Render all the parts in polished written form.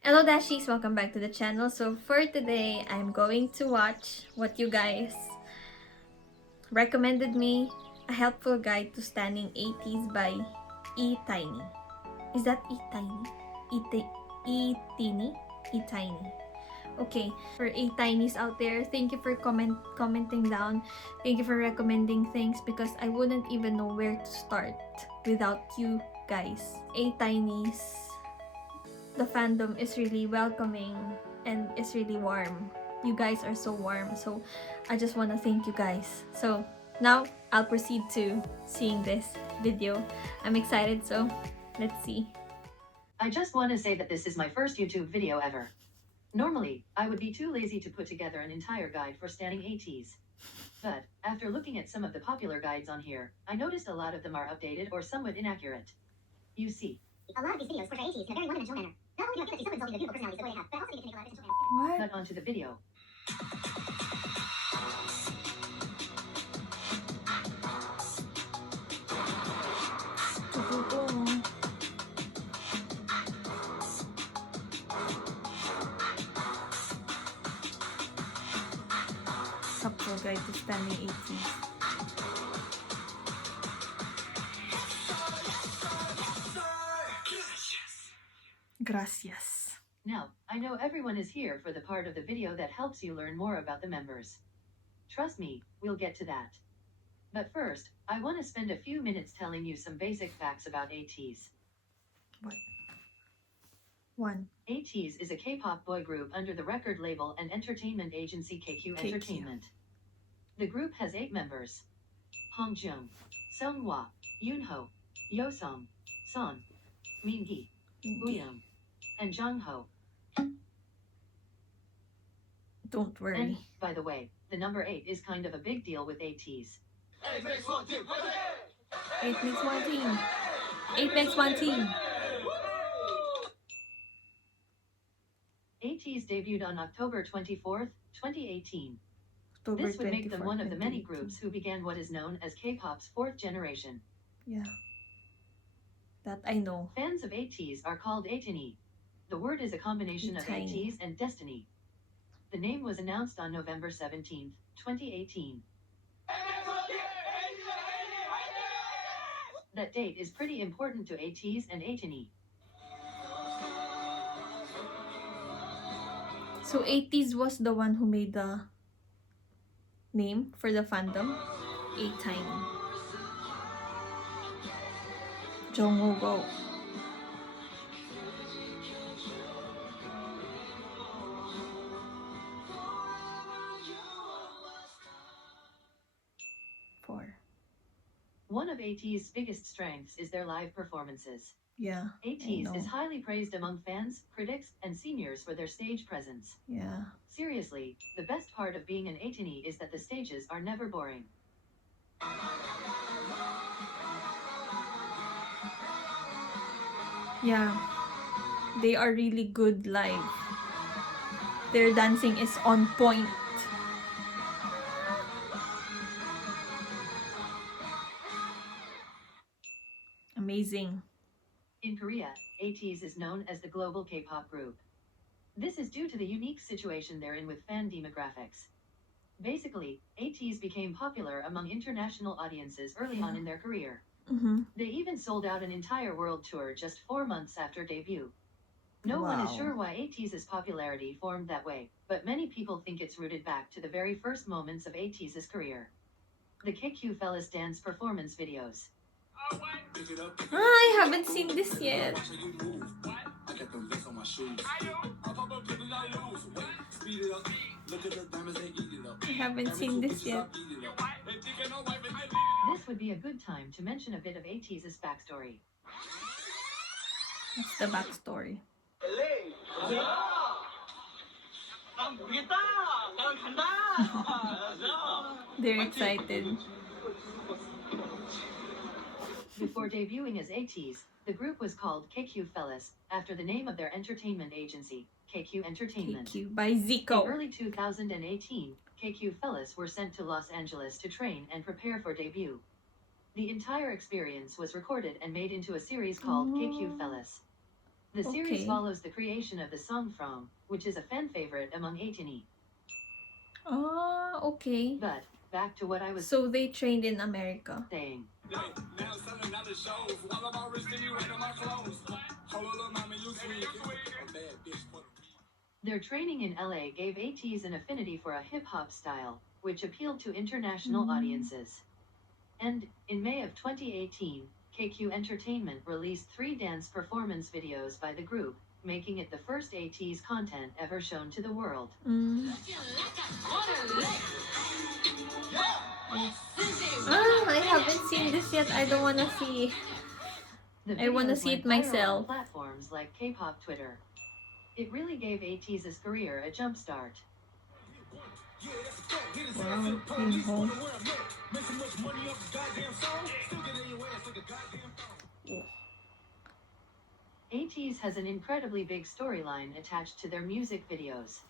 Hello Dashies, welcome back to the channel. So for today, I'm going to watch what you guys recommended me, a helpful guide to standing 80s by etini. Is that etini? Etini? Etini. Okay, for A-Tinies out there, thank you for commenting down. Thank you for recommending things because I wouldn't even know where to start without you guys. A-Tinies, the fandom is really welcoming and is really warm. You guys are so warm, so I just want to thank you guys. So now I'll proceed to seeing this video. I'm excited, so let's see. I just want to say that this is my first YouTube video ever. Normally, I would be too lazy to put together an entire guide for standing ATEEZ. But, after looking at some of the popular guides on here, I noticed a lot of them are updated or somewhat inaccurate. You see, a lot of these videos portray ATEEZ in a very one-dimensional manner. Not only do I think that these supplements all need to view personalities the way they have, but I also need to make a lot of attention to What? cut onto the video. Helpful guide to standing 80s. Gracias. Now, I know everyone is here for the part of the video that helps you learn more about the members. Trust me, we'll get to that. But first, I want to spend a few minutes telling you some basic facts about ATEEZ. What? 1. ATEEZ is a K-pop boy group under the record label and entertainment agency KQ Entertainment. The group has 8 members: Hongjung, Seonghwa, Yoonho, Yosung, Son, Mingi, Uyeon, and Jongho. Don't worry. And, by the way, the number 8 is kind of a big deal with ATEEZ. 8 makes one team. 8 makes one team. ATEEZ debuted on October 24, 2018. October This would make them 24, one of the many 2018. groups who began what is known as K-pop's 4th generation. Yeah. That I know. Fans of ATEEZ are called etini. The word is a combination of Etini. ATEEZ and destiny. The name was announced on November 17, 2018. That date is pretty important to ATEEZ and etini. So 80s was the one who made the name for the fandom. A-Tiny. Jongho go. Four. One of ATEEZ's biggest strengths is their live performances. Yeah. ATEEZ is highly praised among fans, critics, and seniors for their stage presence. Yeah. Seriously, the best part of being an etini is that the stages are never boring. Yeah. They are really good live. Their dancing is on point. Amazing. In Korea, ATEEZ is known as the global K-pop group. This is due to the unique situation they're in with fan demographics. Basically, ATEEZ became popular among international audiences early on in their career. They even sold out an entire world tour just 4 months after debut. No one is sure why ATEEZ's popularity formed that way, but many people think it's rooted back to the very first moments of ATEEZ's career. The KQ Fellas dance performance videos. I haven't seen this yet. I haven't seen this yet. This would be a good time to mention a bit of ATEEZ's backstory. What's the backstory? They're excited. Before debuting as ATEEZ, the group was called KQ Fellas, after the name of their entertainment agency, KQ Entertainment. KQ by Zico. In early 2018, KQ Fellas were sent to Los Angeles to train and prepare for debut. The entire experience was recorded and made into a series called KQ Fellas. The series Okay. follows the creation of the song From, which is a fan favorite among etini. Ah, okay. But, back to what I was So they trained in America. saying. Their training in LA gave ATEEZ an affinity for a hip-hop style, which appealed to international audiences. And, in May of 2018, KQ Entertainment released 3 dance performance videos by the group, making it the first ATEEZ content ever shown to the world. I haven't seen this yet. I don't wanna see. The I wanna videos see it went viral on myself. platforms like K-pop Twitter. It really gave ATEEZ's career a jump start. Wow, beautiful. ATEEZ has an incredibly big storyline attached to their music videos.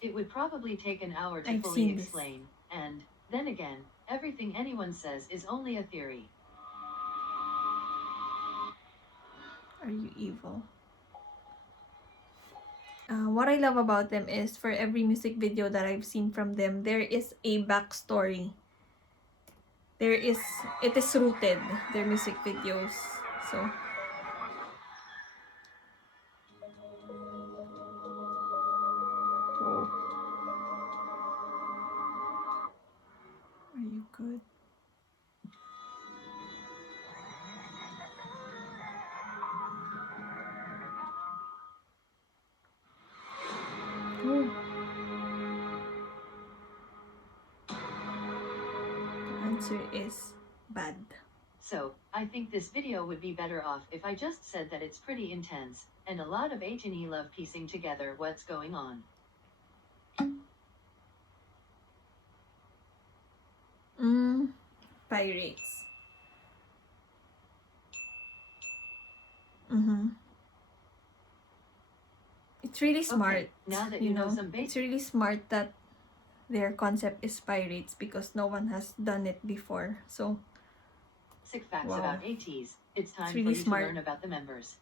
It would probably take an hour to I've fully seen this. explain, and, then again, everything anyone says is only a theory. Are you evil? What I love about them is for every music video that I've seen from them, there is a backstory. It is rooted, their music videos. So, whoa. Are you good? Oh. The answer is bad. So, I think this video would be better off if I just said that it's pretty intense, and a lot of etini love piecing together what's going on. Pirates. It's really smart. Okay, now that you know some It's really smart that their concept is pirates because no one has done it before. So, basic facts wow. about ATEEZ, it's time really for you smart. to learn about the members.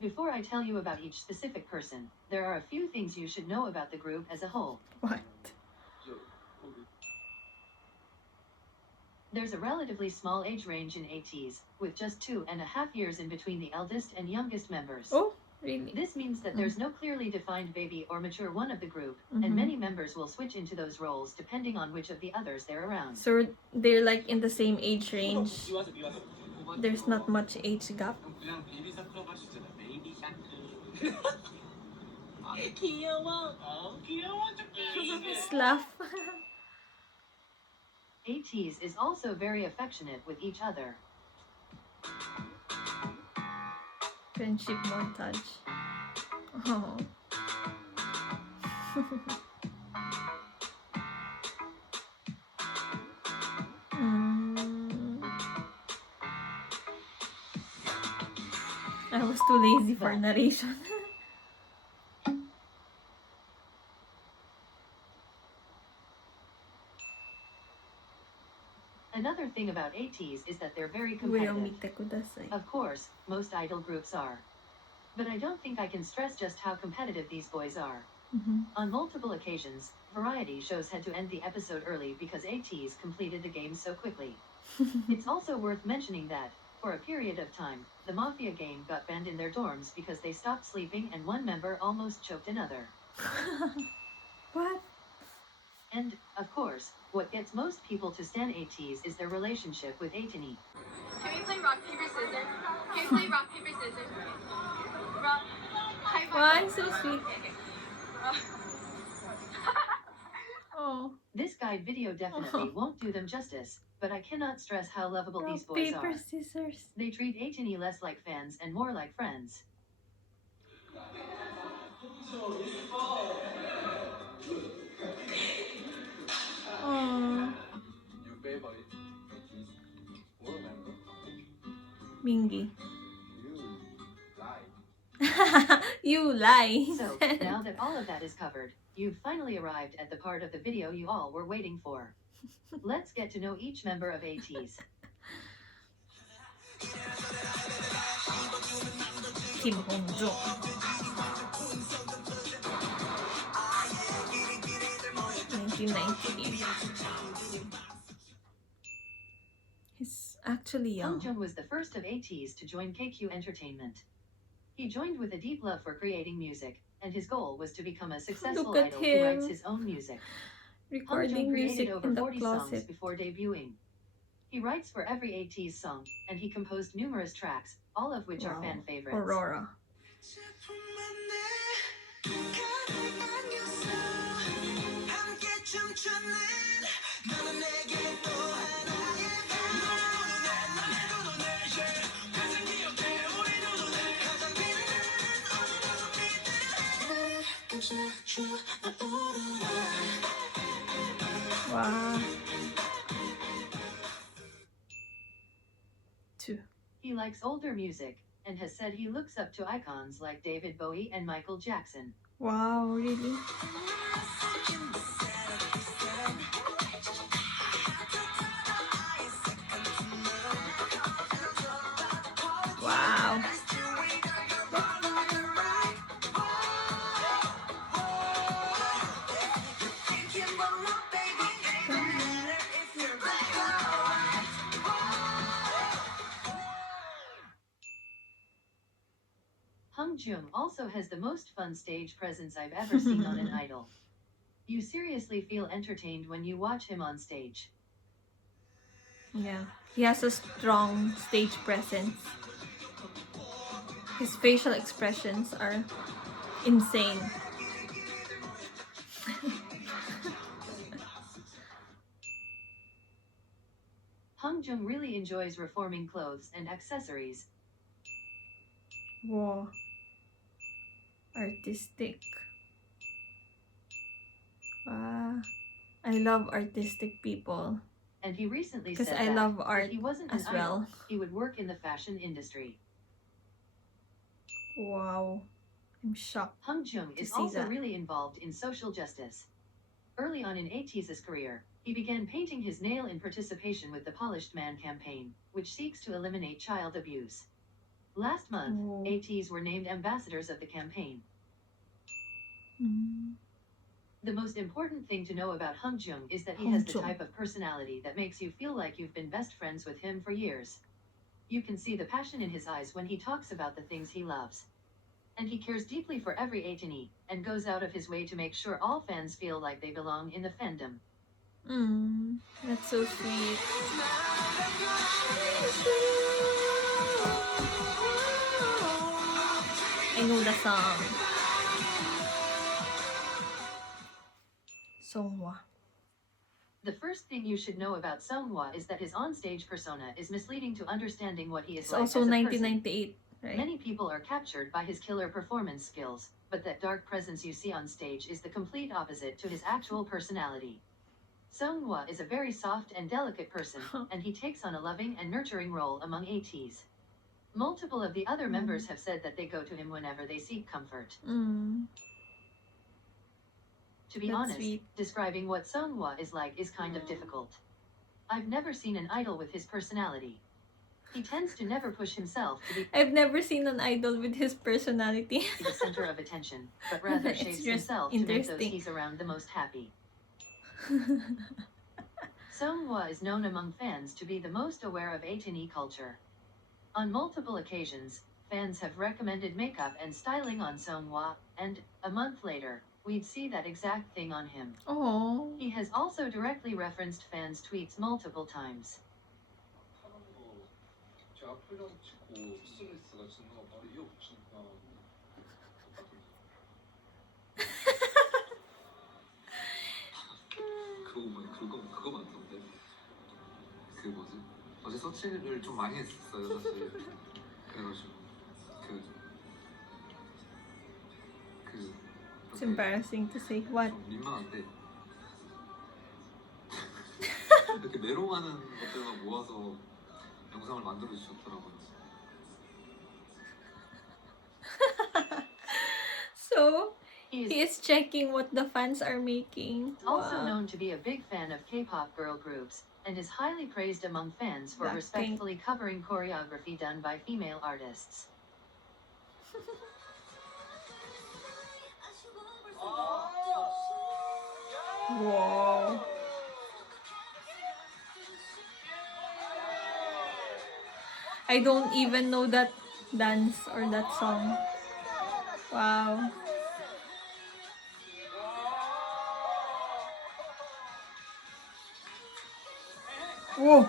Before I tell you about each specific person, there are a few things you should know about the group as a whole. What? There's a relatively small age range in ATEEZ, with just 2.5 years in between the eldest and youngest members. Oh, really? This means that there's no clearly defined baby or mature one of the group, and many members will switch into those roles depending on which of the others they're around. So they're like in the same age range. There's not much age gap. Just laugh. ATEEZ is also very affectionate with each other. Friendship montage. Oh. I was too lazy for narration. Another thing about ATEEZ is that they're very competitive. Of course, most idol groups are. But I don't think I can stress just how competitive these boys are. On multiple occasions, variety shows had to end the episode early because ATEEZ completed the game so quickly. It's also worth mentioning that, for a period of time, the Mafia game got banned in their dorms because they stopped sleeping and one member almost choked another. What? And, of course, what gets most people to stan ATEEZ is their relationship with etini. Can we play rock, paper, scissors? Can we play rock, paper, scissors? Rock, high five. Why so sweet? Oh. This guide video definitely won't do them justice, but I cannot stress how lovable these boys Paper, are. scissors. They treat etini less like fans and more like friends. Oh. Mingy. You lie. So, now that all of that is covered, you've finally arrived at the part of the video you all were waiting for. Let's get to know each member of ATEEZ. Kim Hong-jung. 1998. He's actually Hung young. Jung was the first of ATEEZ to join KQ Entertainment. He joined with a deep love for creating music, and his goal was to become a successful Look at idol who writes him. his own music. Hung Jung Recording created music over in the 40 songs closet. before debuting. He writes for every ATEEZ song, and he composed numerous tracks, all of which are Wow. fan favorites. Aurora. Wow. 2. He likes older music, and has said he looks up to icons like David Bowie and Michael Jackson. Wow, really? Wow. Hung Jung also has the most fun stage presence I've ever seen on an idol. You seriously feel entertained when you watch him on stage. Yeah. He has a strong stage presence. His facial expressions are insane. Hung Jung really enjoys reforming clothes and accessories. Wow. Artistic. Wow. I love artistic people. And he recently Because said I that love art if he wasn't as an well. idol, he would work in the fashion industry. Wow. I'm shocked. Hung Jung To is see also that. really involved in social justice. Early on in ATEEZ's career, he began painting his nail in participation with the Polished Man campaign, which seeks to eliminate child abuse. Last month, Oh. ATEEZ were named ambassadors of the campaign. Mm. The most important thing to know about Hung Jung is that he Hung has the Jung. type of personality that makes you feel like you've been best friends with him for years. You can see the passion in his eyes when he talks about the things he loves. And he cares deeply for every etini, and goes out of his way to make sure all fans feel like they belong in the fandom. That's so sweet. I know the song. Songhwa. The first thing you should know about Seonghwa is that his onstage persona is misleading to understanding what he is It's like also as a 1998, right? Many people are captured by his killer performance skills, but that dark presence you see on stage is the complete opposite to his actual personality. Seonghwa is a very soft and delicate person, and he takes on a loving and nurturing role among ATEEZ. Multiple of the other members have said that they go to him whenever they seek comfort. To be That's honest, sweet. describing what Seonghwa is like is kind of difficult. I've never seen an idol with his personality. He tends to never push himself to be I've never seen an idol with his personality. the center of attention, but rather It's shapes just himself to make those interesting. he's around the most happy. Seonghwa is known among fans to be the most aware of etini culture. On multiple occasions, fans have recommended makeup and styling on Seonghwa, and, a month later, we'd see that exact thing on him. Oh. He has also directly referenced fans' tweets multiple times. 제가 풀장 찍고 스트레스가 지나가 바로 이어 붙이니까 그거 맞던데. 그 뭐지? 어제 서치를 좀 많이 했었어요 사실. 그래가지고 It's embarrassing to say. What? 좀 민망한데 이렇게 메롱하는 것들만 모아서 영상을 만들어 주셨더라고요. So, He is he is checking what the fans are making. also Wow. known to be a big fan of K-pop girl groups, and is highly praised among fans for Blackpink. respectfully covering choreography done by female artists. Wow. I don't even know that dance or that song. Wow. Whoa.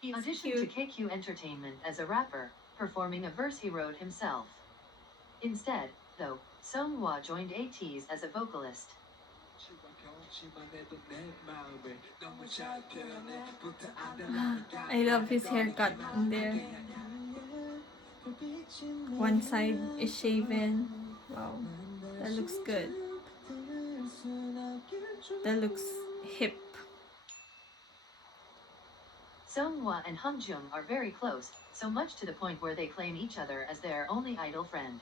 He auditioned to Cute. KQ Entertainment as a rapper, performing a verse he wrote himself. Instead, though, Seonghwa joined ATEEZ as a vocalist. I love his haircut in there. One side is shaven. Wow. That looks good. That looks hip. Seonghwa and Humjung are very close, so much to the point where they claim each other as their only idol friend.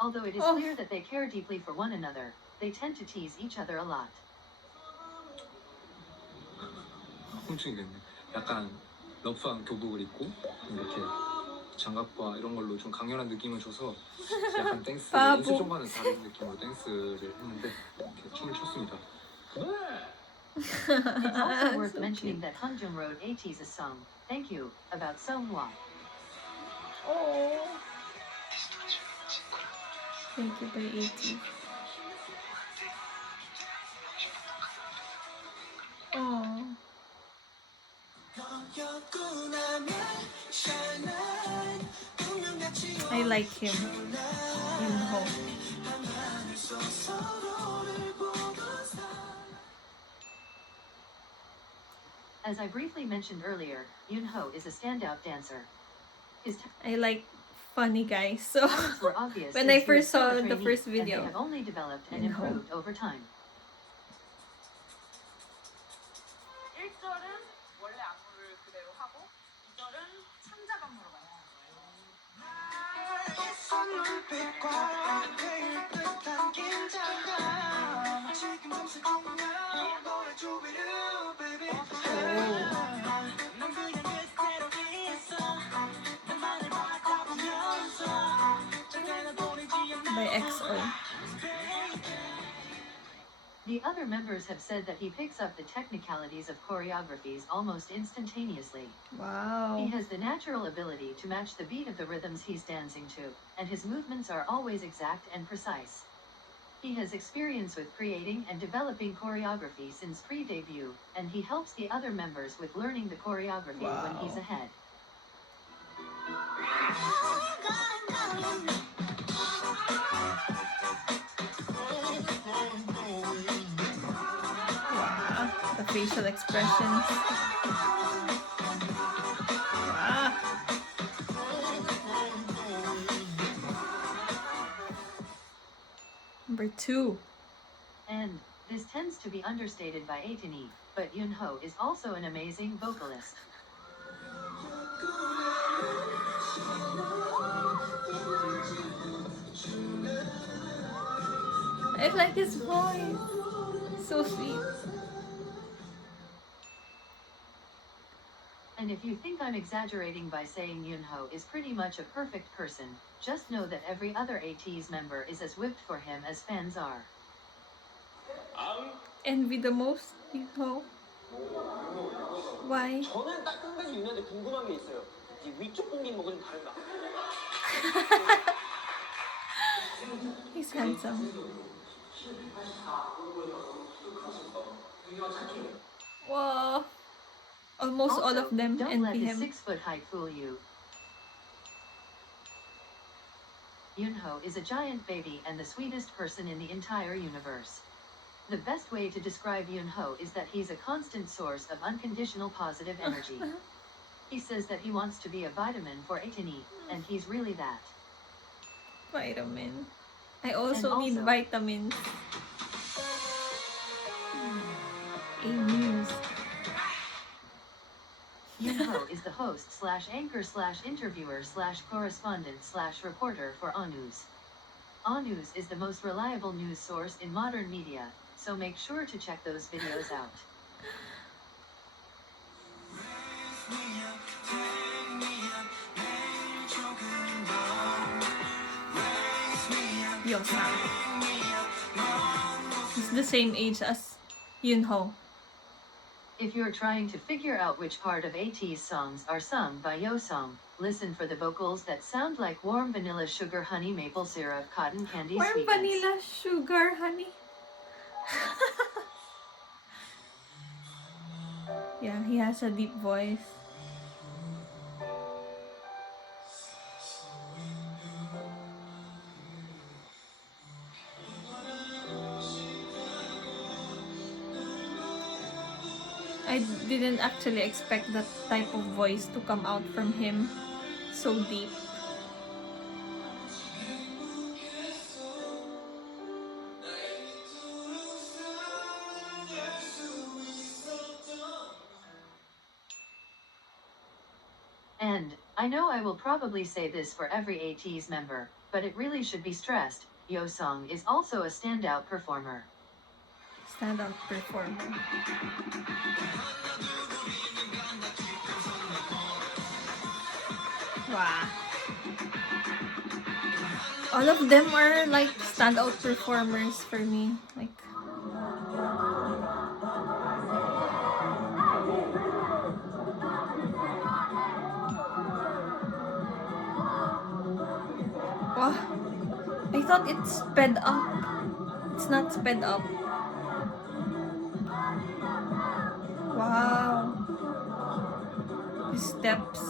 Although it is Oh. clear that they care deeply for one another, they tend to tease each other a lot. 훔치겠네. 약간 러프한 교복을 입고 이렇게 장갑과 이런 걸로 좀 강렬한 느낌을 줘서 약간 댄스 바보. 연습생과는 다른 느낌으로 댄스를 했는데 이렇게 춤을 췄습니다. It's also worth mentioning that Humjung wrote ATEEZ's song, Thank You, about Seonghwa. Oh. Thank you by ATEEZ. Oh. I like him. Yunho. As I briefly mentioned earlier, Yunho is a standout dancer. His I like funny guys. So talents were obvious when since I he was first still saw a the trainee, first and video. they have only developed and Yunho. improved over time. 1절은 원래 안무를 그대로 하고 2절은 창작 안무로 가요. By XO. The other members have said that he picks up the technicalities of choreographies almost instantaneously. Wow. He has the natural ability to match the beat of the rhythms he's dancing to, and his movements are always exact and precise. He has experience with creating and developing choreography since pre-debut, and he helps the other members with learning the choreography when he's Wow. ahead. Wow. The facial expressions. Wow. Number 2. And this tends to be understated by etini, but Yunho is also an amazing vocalist. I like his voice. So sweet. And if you think I'm exaggerating by saying Yunho is pretty much a perfect person, just know that every other ATEEZ member is as whipped for him as fans are. Envy the most, you know. Why? 저는 딱 한 가지 윤현한테 궁금한 게 있어요. 이 위쪽 공기 먹으면 다른가? He's handsome. Wow. Almost all Also, of them don't let envy his him. 6-foot height fool you. Yunho is a giant baby and the sweetest person in the entire universe. The best way to describe Yunho is that he's a constant source of unconditional positive energy. He says that he wants to be a vitamin for etini, and he's really that. Vitamin. I also And need also- vitamins. A news. Yunho is the host slash anchor slash interviewer slash correspondent slash reporter for ATEEZ. ATEEZ is the most reliable news source in modern media, so make sure to check those videos out. Yosan. He's the same age as Yunho. If you're trying to figure out which part of ATEEZ songs are sung by Yosong, listen for the vocals that sound like warm vanilla sugar honey maple syrup cotton candy Warm sweetness. vanilla sugar honey. Yeah, he has a deep voice. I didn't actually expect that type of voice to come out from him. So deep. And, I know I will probably say this for every ATEEZ member, but it really should be stressed, Yosong is also a standout performer. Standout performer. Wow. All of them are like standout performers for me. Like, wow. I thought it's sped up. It's not sped up. Wow. His steps.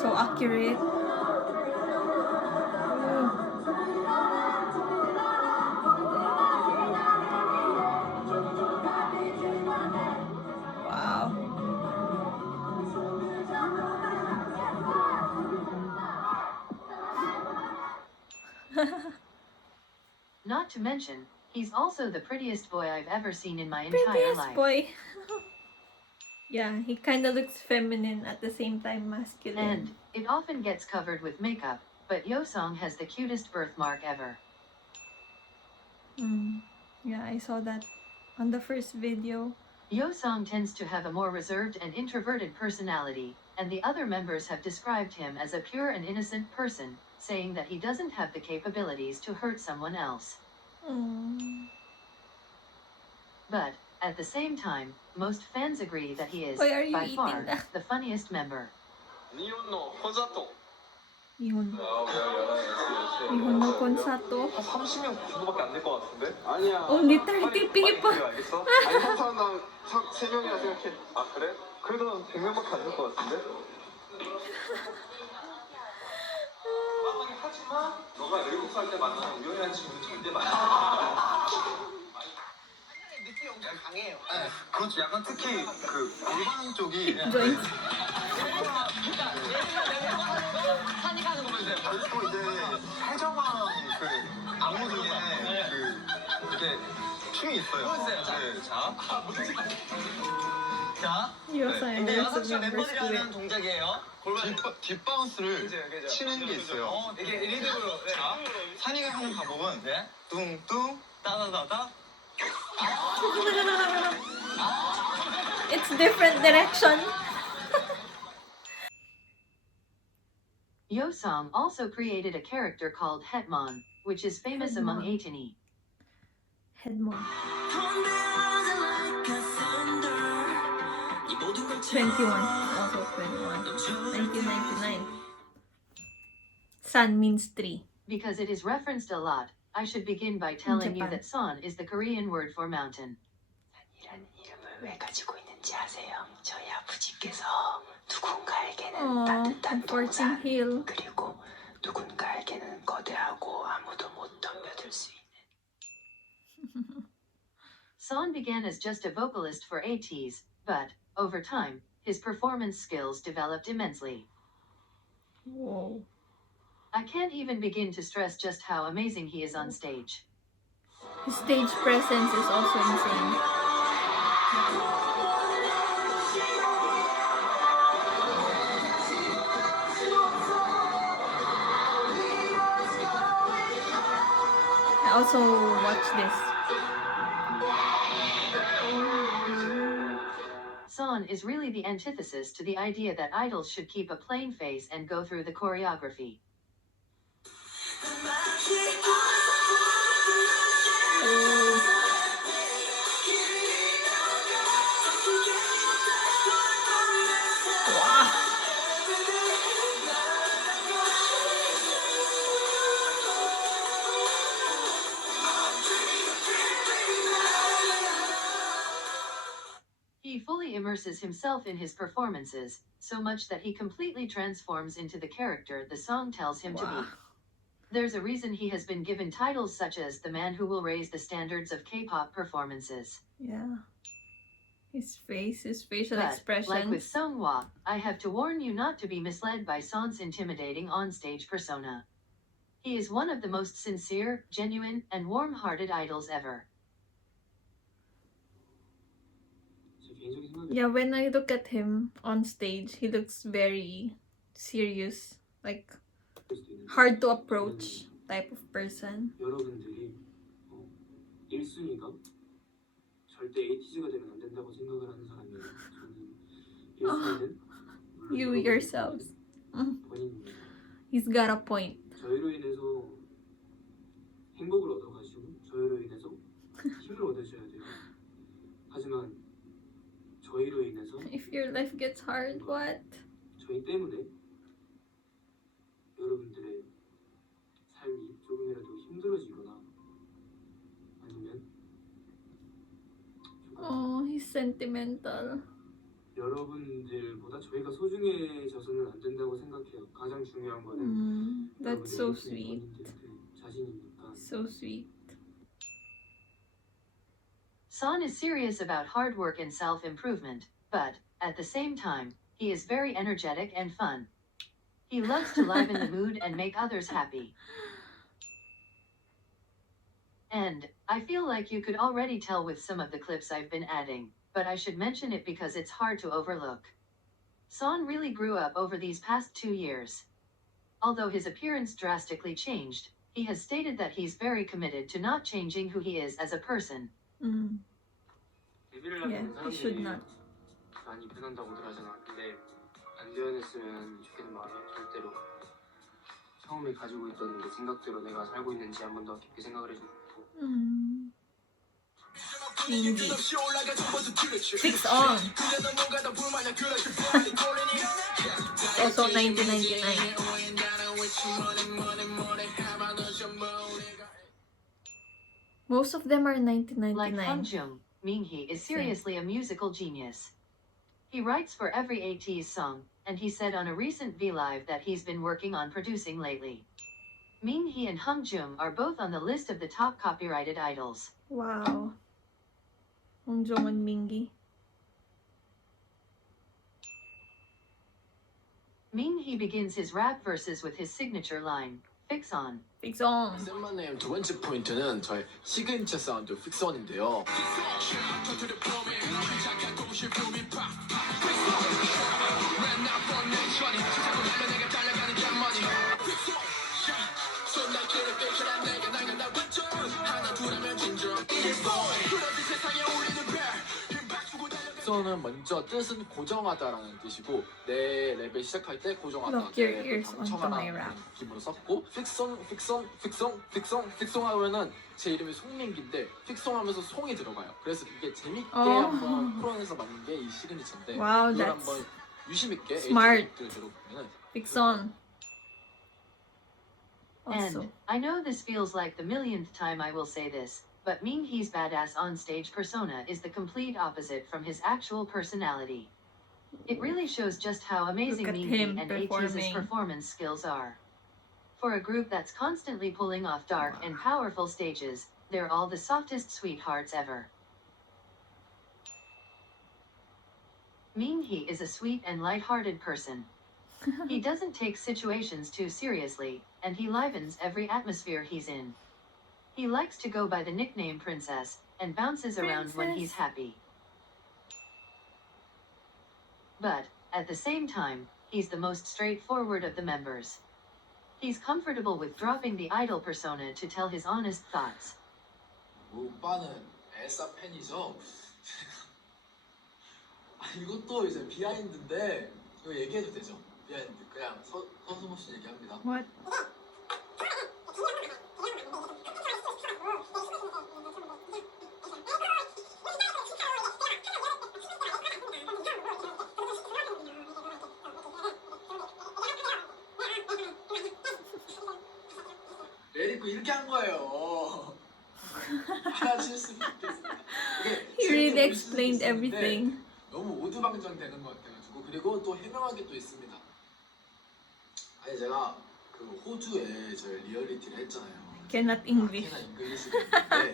So accurate. Ooh. Wow. Not to mention, he's also the prettiest boy I've ever seen in my entire Prettiest life. boy. Yeah, he kind of looks feminine at the same time masculine. And, it often gets covered with makeup, but Yosong has the cutest birthmark ever. Yeah, I saw that on the first video. Yosong tends to have a more reserved and introverted personality, and the other members have described him as a pure and innocent person, saying that he doesn't have the capabilities to hurt someone else. But, at the same time, most fans agree that he is, Why are you by eating far, that? the funniest member. 니혼노 콘서트. Yun. Yun no konsato. 한 30명 정도밖에 안 될 것 같은데? 아니야. Only 30 people. 알겠어? 아니 한 사람당 3명이라 생각해. 아 그래? 그래도 100명밖에 안 될 것 같은데? 하지 마. 너가 7살 때 만나는 우연한 친구는 절대 만나지 마. 느낌 엄청 강해요. 네, 그렇죠. 약간 특히 그 골반 쪽이 Join. 산이 가는 거 보세요. 그리고 이제 해적왕 그 안무 중에 그 이렇게 춤이 있어요. 보세요. 네. 자, 자. Yosan and 근데 the rest of 6시 members 멤버들이 do it. 하는 동작이에요. 골반 뒷바운스를 치는 게 있어요. 이게 리듬으로. 자, 산이가 하는 방법은 뚱뚱 따다다다. It's different direction. Yosong also created a character called Hetmon, which is famous among Hetmon. etini. Headmon. 21. Also 21. 1999. San means 3. Because it is referenced a lot, I should begin by telling you Japan. that San is the Korean word for mountain. 산이라는 이름을 왜 가지고 있는지 아세요? 저희 아버지께서 누군가에게는 Aww, 따뜻한 comforting 동산 hill. 그리고 누군가에게는 거대하고 아무도 못 덤벼들 수 있는 San began as just a vocalist for ATEEZ, but, over time, his performance skills developed immensely. Whoa. I can't even begin to stress just how amazing he is on stage. His stage presence is also insane. I also watched this. is really the antithesis to the idea that idols should keep a plain face and go through the choreography. He fully immerses himself in his performances, so much that he completely transforms into the character the song tells him to be. There's a reason he has been given titles such as the man who will raise the standards of K-pop performances. Yeah. His face, his facial But, expressions. like with Seonghwa, I have to warn you not to be misled by Son's intimidating onstage persona. He is one of the most sincere, genuine, and warm-hearted idols ever. 제 개인적인 생각이 Yeah, when I look at him on stage, he looks very serious, like 될 수도 있는데 hard to approach type of person. 여러분들이 1순위가 절대 ATEEZ가 되면 안 된다고 생각을 하는 사람이에요. 저는 1순위는 You yourselves. 본인입니다. He's got a point. 저희로 인해서 행복을 얻어가시고 저희로 인해서 힘을 얻으셔야 돼요. 하지만 저희로 인해서 If your life gets hard, what? 저희 때문에 여러분들의 삶이 조금이라도 힘들어지거나 아니면 조금 Oh, he's sentimental. 여러분들보다 저희가 소중해져서는 안 된다고 생각해요. 가장 중요한 거는 That's so 여러분들의 sweet. 본인들의 자신이니까. So sweet. Son is serious about hard work and self-improvement, but, at the same time, he is very energetic and fun. He loves to liven the mood and make others happy. And, I feel like you could already tell with some of the clips I've been adding, but I should mention it because it's hard to overlook. Son really grew up over these past 2 years. Although his appearance drastically changed, he has stated that he's very committed to not changing who he is as a person. 데뷔를 Yeah, 하는 he should 사람들이 not. 많이 변한다고들 하잖아. 근데 안 변했으면 좋겠는 마음이 절대로 처음에 가지고 있던 그 생각대로 내가 살고 있는지 한 번 더 깊게 생각을 해주고 Mingy. Fix on. Also 1999. Most of them are Like 1999. Hamjung, Minghee is seriously a musical genius. He writes for every ATEEZ song, and he said on a recent V-Live that he's been working on producing lately. Minghee and Hamjung are both on the list of the top copyrighted idols. Wow. Hongjong and Mingy. Minghee begins his rap verses with his signature line, Fix On. Fix on. 쌤만네임 두 번째 포인트는 저의 시그니처 사운드 픽선인데요. 픽선은 먼저 뜻은 고정하다라는 뜻이고 내 랩을 시작할 때 고정하다. Lock your 내 랩을 ears onto my 방청하라는 rap. 느낌으로 썼고 픽송 하면은 제 이름이 송민기인데 픽송하면서 송이 들어가요. 그래서 이게 재밌게 한번 풀어내서 만든 게 이 시그니처인데 Wow, 이걸 that's 한번 유심 있게 smart. 들어보면은 Fix on. And, Also. I know this feels like the millionth time I will say this, but Minghee's badass on-stage persona is the complete opposite from his actual personality. It really shows just how amazing Look at Minghee him and ATEEZ's performing. performance skills are. For a group that's constantly pulling off dark and powerful stages, they're all the softest sweethearts ever. Minghee is a sweet and light-hearted person. He doesn't take situations too seriously, and he livens every atmosphere he's in. He likes to go by the nickname Princess, and bounces around when he's happy. But, at the same time, he's the most straightforward of the members. He's comfortable with dropping the idol persona to tell his honest thoughts. 오빠는 엘사 팬이죠? 이것도 이제 비하인드인데 이거 얘기해도 되죠? 비하인드 그냥 서슴없이 얘기합니다. What? 레리코 이렇게 한 거예요. 알아주실 수 있겠습니다. He really explained everything. 너무 오두방정되는 것 같아가지고 그리고 또 해명한 게 또 있습니다. 아니 제가 그 호주에 저희 리얼리티를 했잖아요. Cannot English. 아테나 잉글리시가 있는데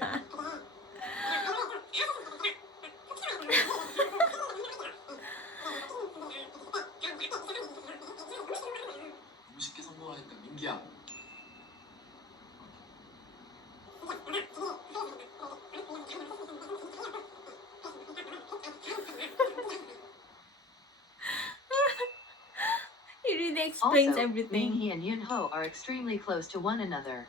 너무 쉽게 성공하니까 민기야. He really explains Also, everything. Minhee and Yunho are extremely close to one another.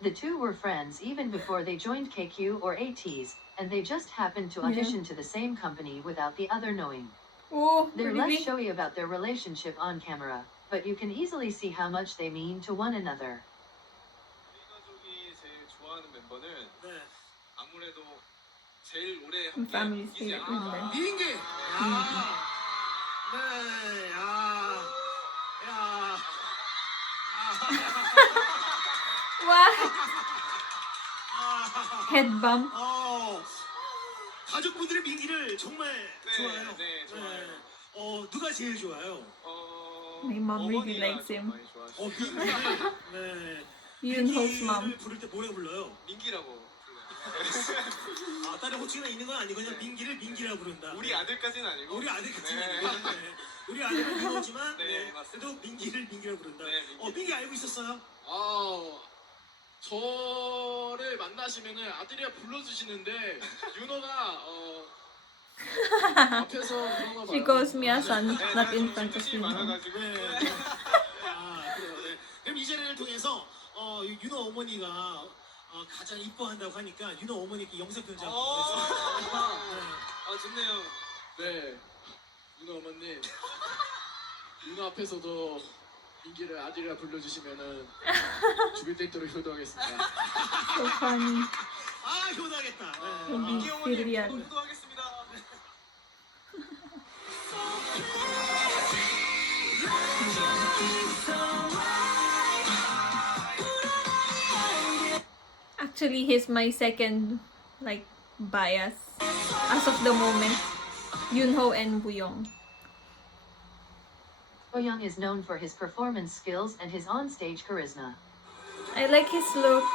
The two were friends even before they joined KQ or ATEEZ, and they just happened to Yeah. audition to the same company without the other knowing. Oh, They're really? less showy about their relationship on camera, but you can easily see how much they mean to one another. 우리 가족이 제일 좋아하는 멤버는 네. 아무래도 제일 오래 My family's 함께 favorite member. 비행기. 네. What? Head bump. 가족분들의 민기를 정말 좋아해요. 네, 좋아요. 누가 제일 좋아요? My mom really 어머니가 likes 좀 him. 많이 좋아하시고 민기를 네. Yunho's mom. 민기를 부를 때 뭐라 불러요? 민기라고 불러요. 다른 호칭이나 있는 건 아니고 그냥 민기를 민기라고 부른다. 우리 아들까지는 아니고 우리 아들까지는 네. 아니고 네. 우리 아들은 윤호지만 네, 맞습니다. 그래도 민기를 민기라고 부른다. 네, 민기. 민기 알고 있었어요? 저를 만나시면은 아들이야 불러주시는데 윤호가 앞에서 그런 거 She 봐요. calls me a son, 네, not 제가 in 좀 front of 질투심이 Yunho. 많아가지고 그래요. 네. 그럼 이 자리를 통해서 윤호 어머니가 가장 이뻐한다고 하니까 윤호 어머니께 영상 편지 한번 보내주세요. 좋네요. 네, 윤호 어머님, 윤호 앞에서도 민기를 아들이라 불러주시면은 죽을 때 있도록 효도하겠습니다. So funny. 효도하겠다. You'll be 민기 어머님 Syrian. 저도 효도하겠습니다. Actually, he's my second, like, bias. As of the moment, Yunho and Buyong. Young is known for his performance skills and his on-stage charisma. I like his looks.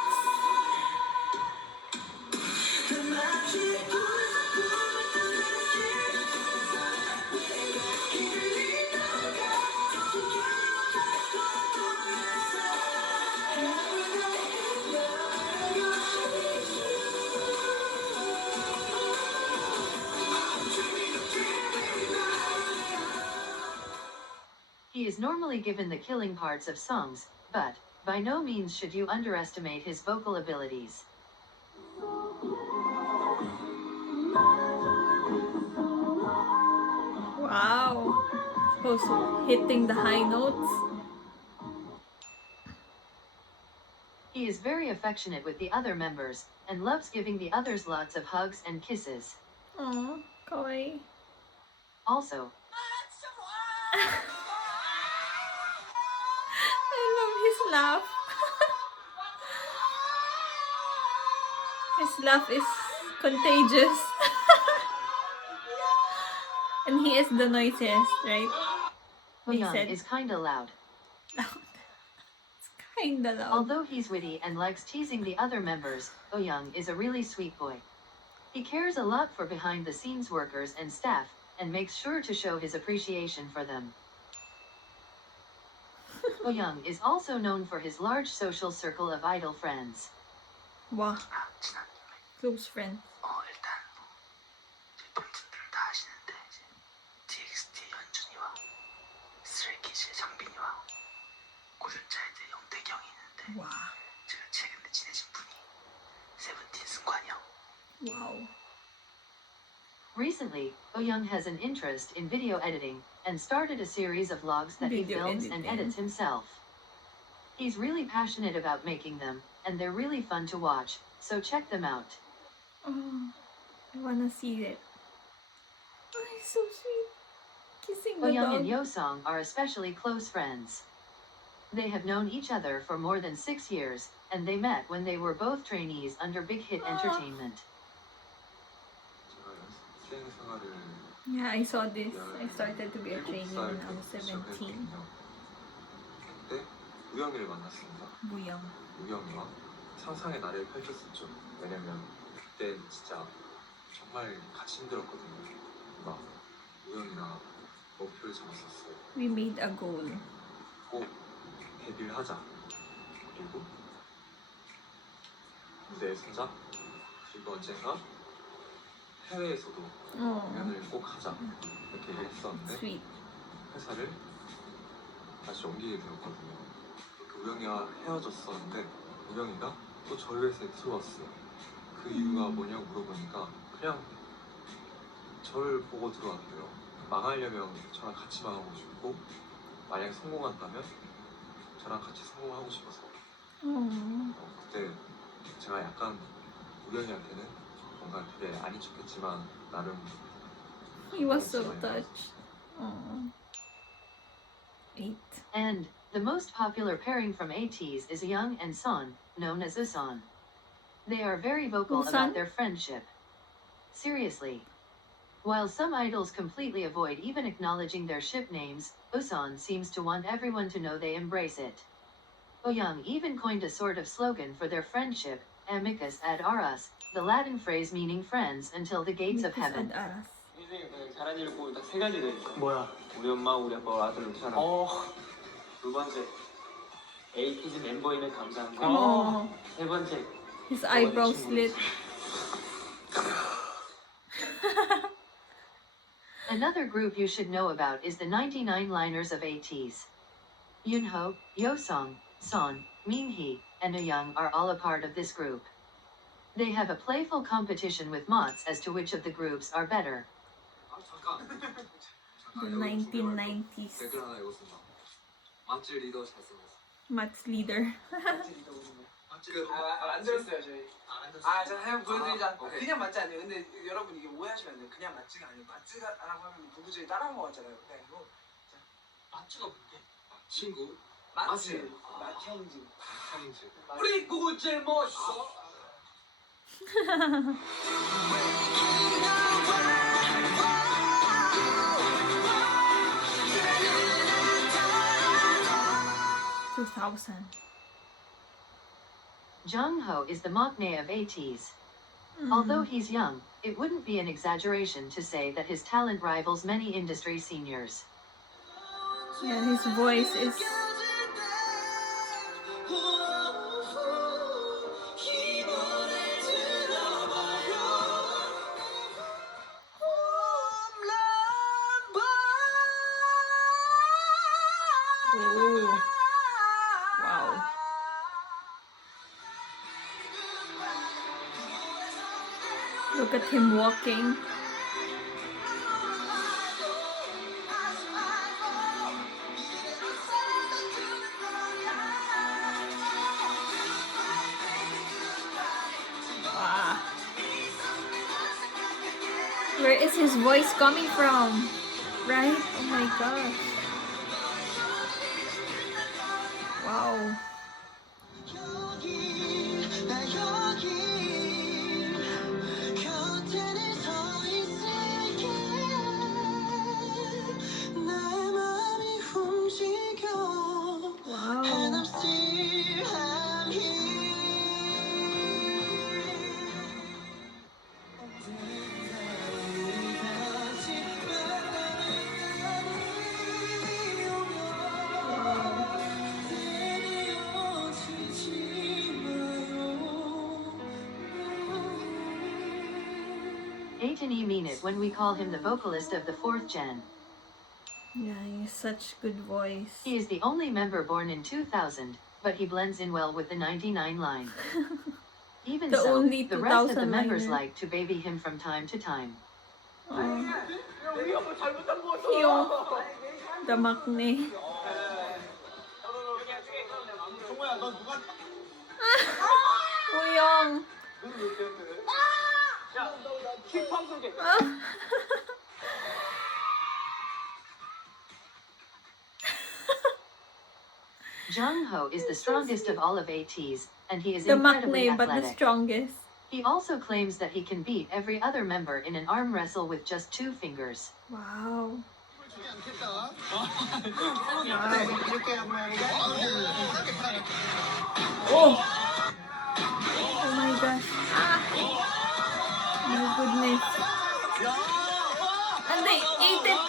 He is normally given the killing parts of songs, but by no means should you underestimate his vocal abilities. Wow. Also hitting the high notes. He is very affectionate with the other members, and loves giving the others lots of hugs and kisses. Aww, kawaii. Also, I love his laugh. His laugh is contagious. And he is the noisiest, right? They Young said is kinda loud. loud. It's kinda loud. Although he's witty and likes teasing the other members, Young is a really sweet boy. He cares a lot for behind-the-scenes workers and staff, and makes sure to show his appreciation for them. Young is also known for his large social circle of idol friends. Wow. Close friend. 일단 팬분들 다 아시는데 이제 TXT의 현준이와 스트레이키즈의 장빈이와 고륜자애들 영태경이 있는데 Wow. 제가 최근에 친해진 분이 세븐틴 승관이 형. Wow. Recently, Young has an interest in video editing and started a series of vlogs that he Video films and editing. edits himself. He's really passionate about making them, and they're really fun to watch, so check them out. Oh, I wanna see it. Oh, he's so sweet. Kissing the Young dog. and Yosong are especially close friends. They have known each other for more than 6 years, and they met when they were both trainees under Big Hit Entertainment. 제가 수행 생활을 Yeah, I saw this. I started to be a trainee when I was 17. 그때 우영이를 만났습니다. Buyang. 우영이와 상상의 나래를 펼쳤었죠. 왜냐면 그때 진짜 정말 같이 힘들었거든요. 막 우영이랑 목표를 잡았었어요. We made a goal. 꼭 데뷔를 하자. 그리고 무대에 서자. 그리고 언젠가 해외에서도 Oh, 공연을 꼭 하자. 이렇게 얘기했었는데 sweet. 회사를 다시 옮기게 되었거든요. 그렇게 우영이와 헤어졌었는데 우영이가 또 저희 회사에 들어왔어요. 그 이유가 뭐냐고 물어보니까 그냥 저를 보고 들어왔대요. 망하려면 저랑 같이 망하고 싶고 만약 성공한다면 저랑 같이 성공하고 싶어서. Oh, 그때 제가 약간 우영이한테는 뭔가 되게 아닌 척했지만 나름 he was so touched. Oh. 8. And the most popular pairing from ATEEZ is Young and Son, known as Usan. They are very vocal Usan? about their friendship. Seriously. While some idols completely avoid even acknowledging their ship names, Usan seems to want everyone to know they embrace it. Young even coined a sort of slogan for their friendship, amicus ad auras, the Latin phrase meaning friends until the gates of heaven. 인생에 그냥 잘한 일 꼭 딱 세 가지가 있어. 뭐야? 우리 엄마, 우리 아빠, 아들 이렇게 살아. 두 번째, ATEEZ 멤버임에 감사한 거. Oh, 세 번째, his eyebrows slit. Another group you should know about is the 99 liners of ATEEZ. Yunho, Yosong, Son, Minhee, and Young are all a part of this group. They have a playful competition with Mots as to which of the groups are better. 아 잠깐. The 1990s. 댓글 하나 읽었습니다. 맛집 리더 잘생겼어. Matt's leader. 안 들었어요 저희. 제가 한번 보여드리자. 오케이. 그냥 맞지 않아요. 근데 여러분 이게 오해하시면 안 돼요. 그냥 맞지가 아니에요. 맞지가라고 하면 누구 저희 따라한 거 같잖아요. 그게 아니고 맛집가 뭔데? 친구. 맞지. 맞형지. 형제. 우리 구구 제일 멋있어. Jungho is the maknae of ATEEZ. Although he's young, it wouldn't be an exaggeration to say that his talent rivals many industry seniors. Yeah, his voice is. Oh. Wow. Look at him walking. Wow. Where is his voice coming from? Right? Oh my gosh. Wow. Wow. Etini mean it when we call him the vocalist of the 4th gen. Yeah, he has such good voice. He is the only member born in 2000, but he blends in well with the 99 line. Even The so, only the rest of the 2000 members liner. like to baby him from time to time. Yung the maknae. 정모야 너 누가 Uyong. Jung Ho is the strongest of all of ATEEZ, and he is The incredibly maknae, but the athletic. strongest. He also claims that he can beat every other member in an arm wrestle with just 2 fingers. Wow. 이렇게 한번 해보자. Oh! Oh my gosh. Ah! My goodness. And they ate it.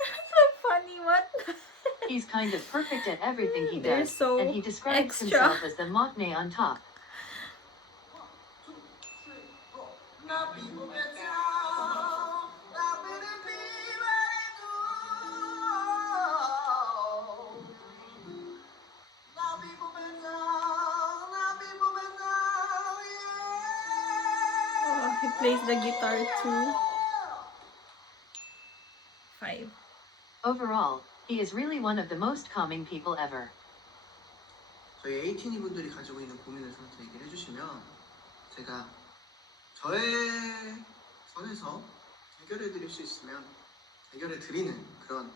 That's so funny. What? He's kind of perfect at everything he They're does, so and he describes extra. himself as the maknae on top. Oh, he plays the guitar too. 5. Overall, he is really one of the most calming people ever. 저희 에이티니 분들이 가지고 있는 고민을 저한테 얘기를 해주시면 제가 저의 선에서 해결해 드릴 수 있으면 해결해 드리는 그런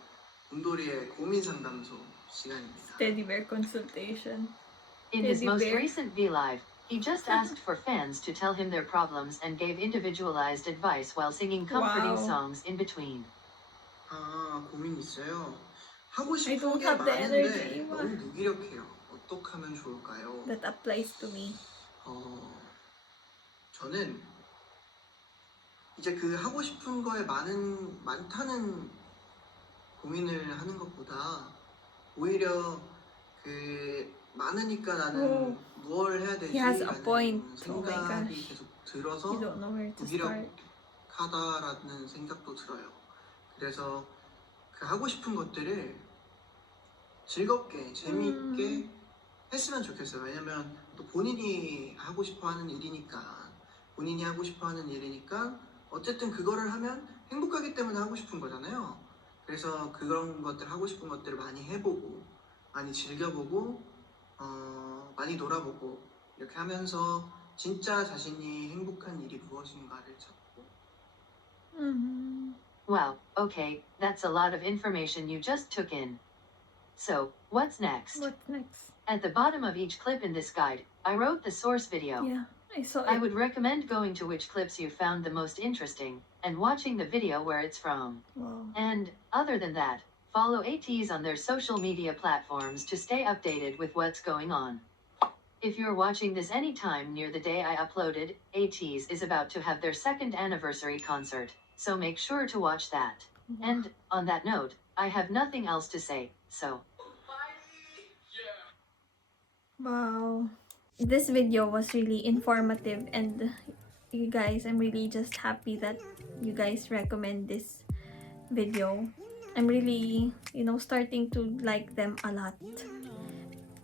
곰돌이의 고민 상담소 시간입니다. Teddy bear consultation. In his Teddy most bear. recent V-Live, he just asked for fans to tell him their problems and gave individualized advice while singing comforting Wow. songs in between. 아, 고민 있어요. 하고 I 싶은 don't 게 have the 많은데 energy. 너무 무기력해요. 어떻게 하면 좋을까요? That applies to me. 저는 이제 그 하고 싶은 거에 많다는 고민을 하는 것보다 오히려 그 많으니까 나는 뭘 해야 되지? He has a 라는 point. Oh my 생각이 gosh. 계속 들어서 You don't know where to start. 무기력하다라는 생각도 들어요. 그래서 그 하고 싶은 것들을 즐겁게 재미있게 했으면 좋겠어요. 왜냐면 또 본인이 하고 싶어하는 일이니까 어쨌든 그거를 하면 행복하기 때문에 하고 싶은 거잖아요. 그래서 그런 것들 하고 싶은 것들을 많이 해보고 많이 즐겨보고 많이 놀아보고 이렇게 하면서 진짜 자신이 행복한 일이 무엇인가를 찾고. Wow, okay, that's a lot of information you just took in. So, what's next? What's next? At the bottom of each clip in this guide, I wrote the source video. Yeah, I saw I it. would recommend going to which clips you found the most interesting, and watching the video where it's from. Wow. And, other than that, follow ATEEZ on their social media platforms to stay updated with what's going on. If you're watching this anytime near the day I uploaded, ATEEZ is about to have their 2nd anniversary concert, so make sure to watch that. And, on that note, I have nothing else to say, so. Wow. This video was really informative, and you guys, I'm really just happy that you guys recommend this video. I'm really, starting to like them a lot,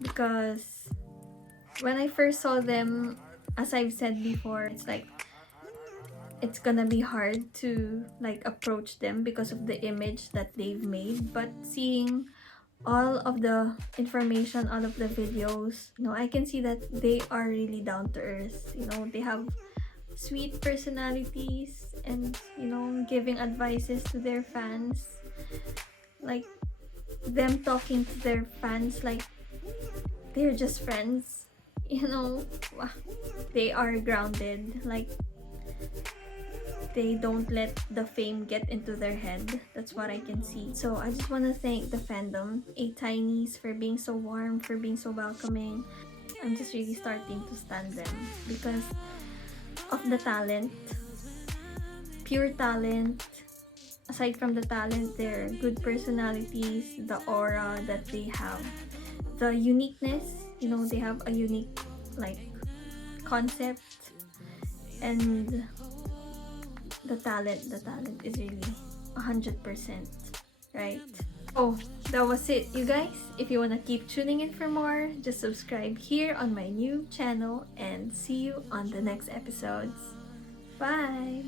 because when I first saw them, as I've said before, it's like it's gonna be hard to approach them because of the image that they've made. But seeing all of the information, all of the videos, I can see that they are really down to earth. They have sweet personalities, and giving advices to their fans, like them talking to their fans like they're just friends. They are grounded, like they don't let the fame get into their head. That's what I can see. So I just want to thank the fandom, ATEEZ, for being so warm, for being so welcoming. I'm just really starting to stand them because of the talent, pure talent. Aside from the talent, their good personalities, the aura that they have, the uniqueness. They have a unique concept, and the talent is really 100%, right? Oh, that was it, you guys. If you want to keep tuning in for more, just subscribe here on my new channel, and see you on the next episodes. Bye!